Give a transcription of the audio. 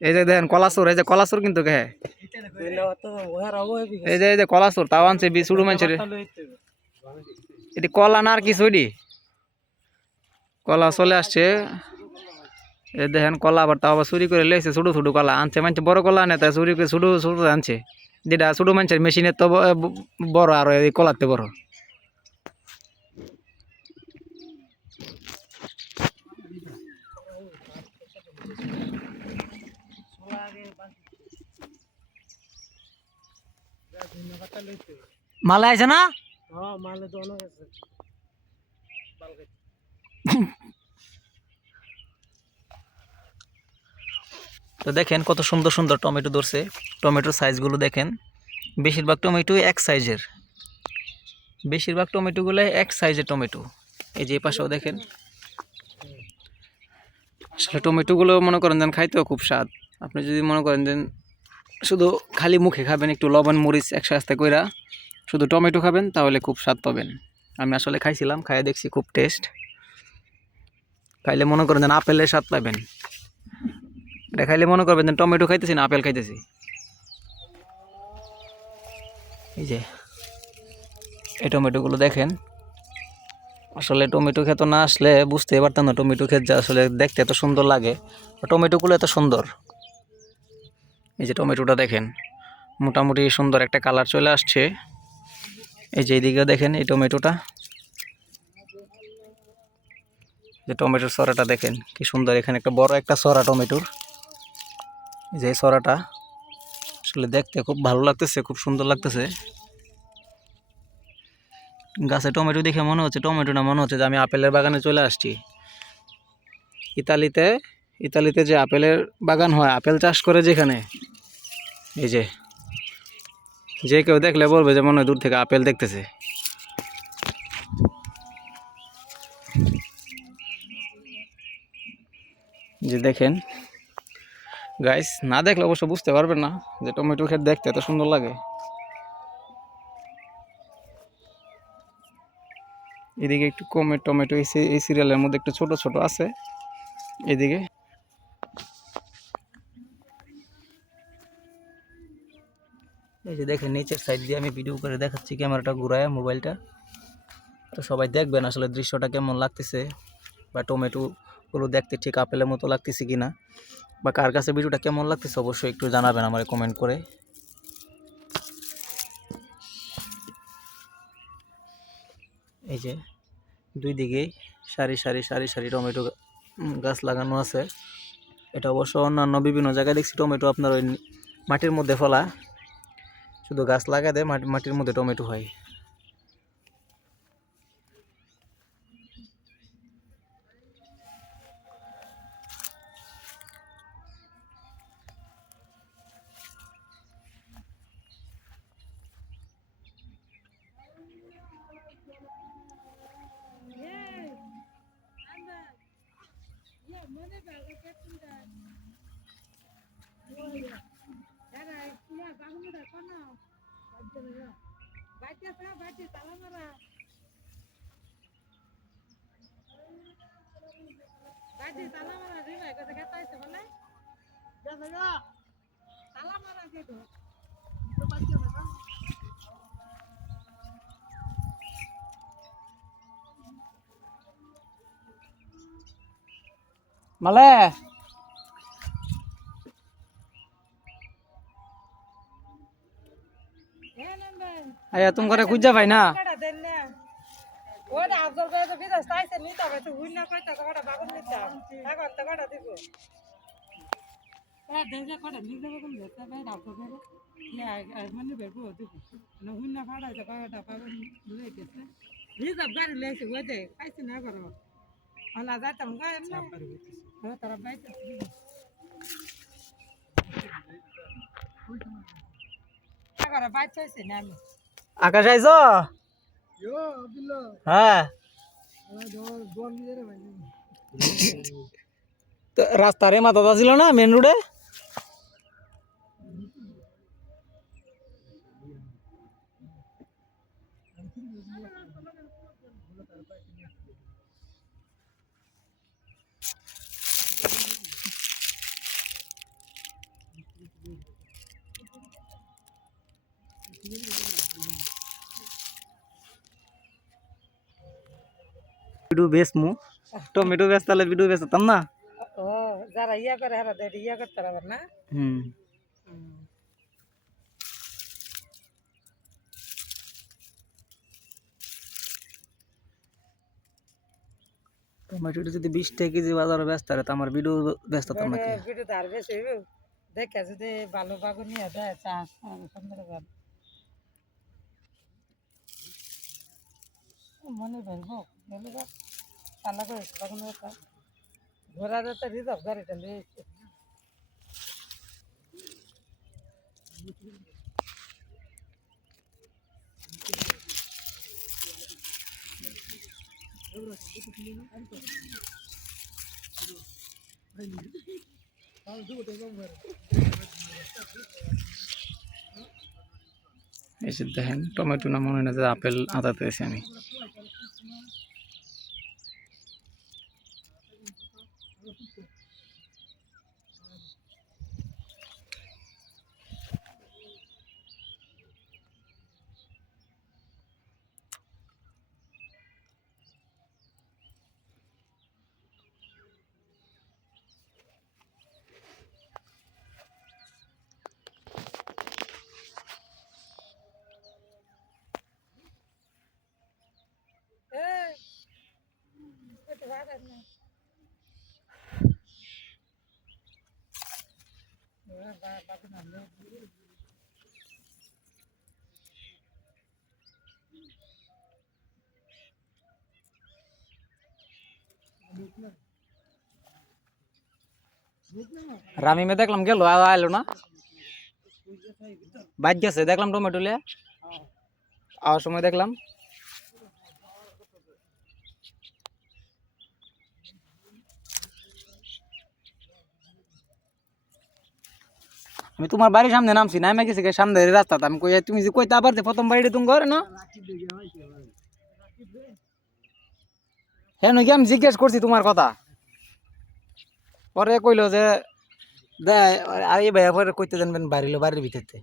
এই যে দেখেন কলাসুর, এই যে কলাসুর কিন্তু কে এই যে কলাসুর তাও আনছে শুরু মানুষের এটি কলা না আর কিছু এটি কলা চলে আসছে। এই দেখেন কলা আবার তাও আবার চুরি করে লেছে, ছোটো ছোটো কলা আনছে মানুষ, বড় কলা আনে তাই চুরি করে ছোটো ছোটো আনছে, যেটা ছোটো মানুষের মেশিনের তো বড় আর এই কলাতে বড়। মালে আছে না তো দেখেন কত সুন্দর সুন্দর টমেটো ধরছে, টমেটোর সাইজগুলো দেখেন, বেশিরভাগ টমেটো এক সাইজের, বেশিরভাগ টমেটোগুলো এক সাইজের টমেটো। এই যে পাশেও দেখেন, আসলে টমেটোগুলো মনে করেন যেন খাইতেও খুব স্বাদ। আপনি যদি মনে করেন যে শুধু খালি মুখে খাবেন, একটু লবণ মরিচ একসাথে কইরা শুধু টমেটো খাবেন, তাহলে খুব স্বাদ পাবেন। আমি আসলে খাইছিলাম, খাইয়ে দেখছি খুব টেস্ট। খাইলে মনে করেন যেন আপেলের স্বাদ পাবেন, এটা খাইলে মনে করবেন যেন টমেটো খাইতেছি না আপেল খাইতেছি। এই যে এই টমেটোগুলো দেখেন, আসলে টমেটো খেতে না আসলে বুঝতে পারতাম না টমেটো খেতে যে আসলে দেখতে এত সুন্দর লাগে, টমেটোগুলো এত সুন্দর। এই যে টমেটোটা দেখেন মোটামুটি সুন্দর একটা কালার চলে আসছে। এই যে এইদিকে দেখেন এই টমেটোটা, যে টমেটোর সরাটা দেখেন কি সুন্দর, এখানে একটা বড় একটা সরা টমেটোর। এই যে সরাটা আসলে দেখতে খুব ভালো লাগতেছে, খুব সুন্দর লাগতেছে। গাছে টমেটো দেখে মনে হচ্ছে, টমেটোটা মনে হচ্ছে যে আমি আপেলের বাগানে চলে আসছি। ইতালিতে যে আপেলের বাগান হয়, আপেল চাষ করে যেখানে, এই যে কেউ দেখলে বলবে যে মনে হয় দূর থেকে আপেল দেখতেছে। যে দেখেন গাইস, না দেখলে অবশ্য বুঝতে পারবেন না যে টমেটো ক্ষেত দেখতে এত সুন্দর লাগে। এদিকে একটু কমে টমেটো, এই সিরিয়ালের মধ্যে একটু ছোট ছোট আছে এদিকে। এই যে দেখেন নিচের সাইড দিয়ে আমি ভিডিও করে দেখাচ্ছি ক্যামেরাটা ঘুরায় মোবাইলটা, তো সবাই দেখবেন আসলে দৃশ্যটা কেমন লাগতেছে, বা টমেটো গুলো দেখতে ঠিক আপেলের মতো লাগতেছে কিনা, বা কার কাছে ভিডিওটা কেমন লাগতেছে অবশ্যই একটু জানাবেন আমার কমেন্ট করে। এই যে দুই দিকেই সারি সারি সারি সারি টমেটো গাছ লাগানো আছে। এটা অবশ্য অন্যান্য বিভিন্ন জায়গায় দেখছি টমেটো আপনার ওই মাটির মধ্যে ফলা, শুধু গাছ লাগা দেয় মাটির মধ্যে টমেটো হয়। মালে আয়া তুমি করে খুঁজা পাই না। আকাশ আইছ? হ্যাঁ রাস্তারে মাথা ছিল না মেন রোডে। ভিডিও বেচমু টমেটো বেচতালে ভিডিও বেচতাম না। ও যারা ইয়া করে হারা দেয় ইয়া করতে পারবে না। হুম টমেটো যদি 20 টাকা কেজি বাজারে বেচতারে তো আমার ভিডিও বেচতাম না কে। ভিডিও তো আর বেশি হইব দেখে যদি ভালো বাগু নিয়ে দেয় চাষ সুন্দরবন মনে ভরবো বলবো পালা করে বাগুন ঘোরা যেতে রিজার্ভ গাড়িটা নিয়েছে। এই যে দেখেন টমেটো না মনে হয় না যে আপেল আদাতেছি আমি। রামিমে দেখলাম গেল আইলো না বাইক গেছে দেখলাম টমেটো লিয়ে আওয়ার সময় দেখলাম। আমি তোমার বাড়ির সামনে নামছি নামে গেছি সামনে রাস্তা আমি কই তুমি যে কইতে আবার যে প্রথম বাড়িটা তুমি ঘরে না হ্যাঁ নাকি আমি জিজ্ঞেস করছি তোমার কথা পরে কইলো যে দেয় আর এই ভাইয়া পরে কইতে জানবেন বাড়িলো বাড়ির ভিতরতে।